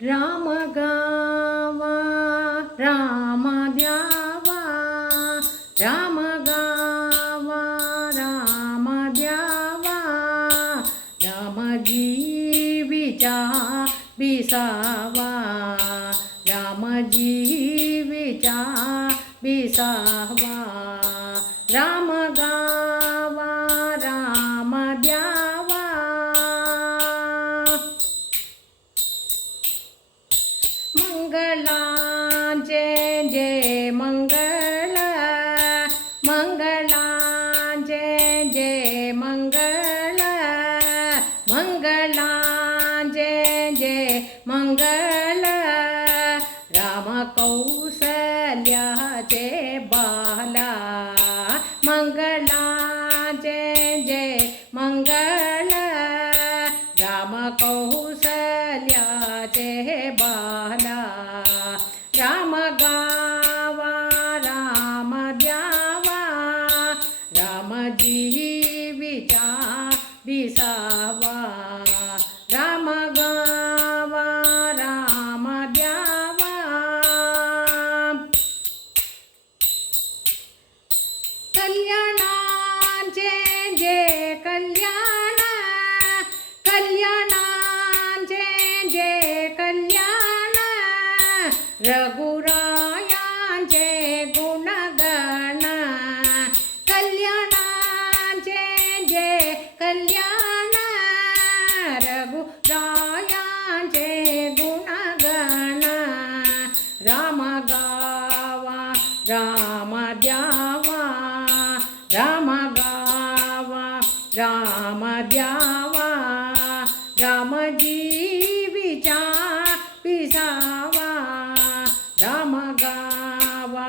राम गावा राम द्यावा, राम गावा राम द्यावा, राम जीविचा विसावा, राम जीविचा विसावा, राम गावा राम द्यावा. मंगलांचे जय मंगल, मंगलांचे जय मंगल, मंगलांचे जय मंगल, राम कौसल्याचे बाला, मंगलांचे जय मंगल, राम कौसल्याचे बाला, राम गावा राम द्यावा, राम जीविचा विसावा, राम गावा राम द्यावा. कल्याणांचे जय कल्याण, कल्याणांचे जय कल्याण, रघुरायांचे गुणगण, कल्याणांचे जय कल्याण, रघुरायांचे गुणगण, राम गावा राम द्यावा, राम गावा राम द्यावा, राम जीविचा विसावा, राम गावा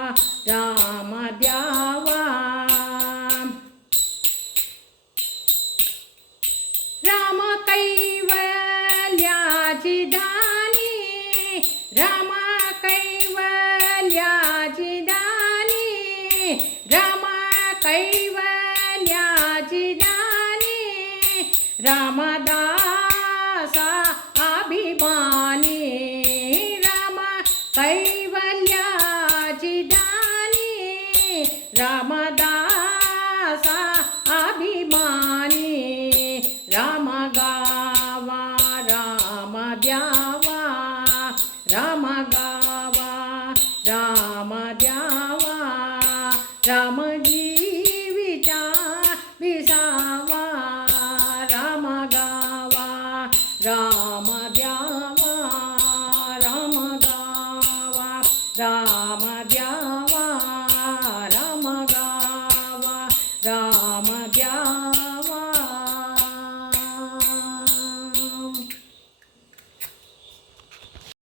राम द्यावा. राम कैवल्याची दानी, राम कैवल्याची दानी, राम कैवल्याची दानी, रामदासा अभिमानी, राम कैवल्याची दानी, रामदासा अभिमानी, राम गावा राम द्यावा, राम गावा राम द्यावा, राम जीविचा विसावा, राम गावा राम द्यावा, राम गावा राम द्यावा.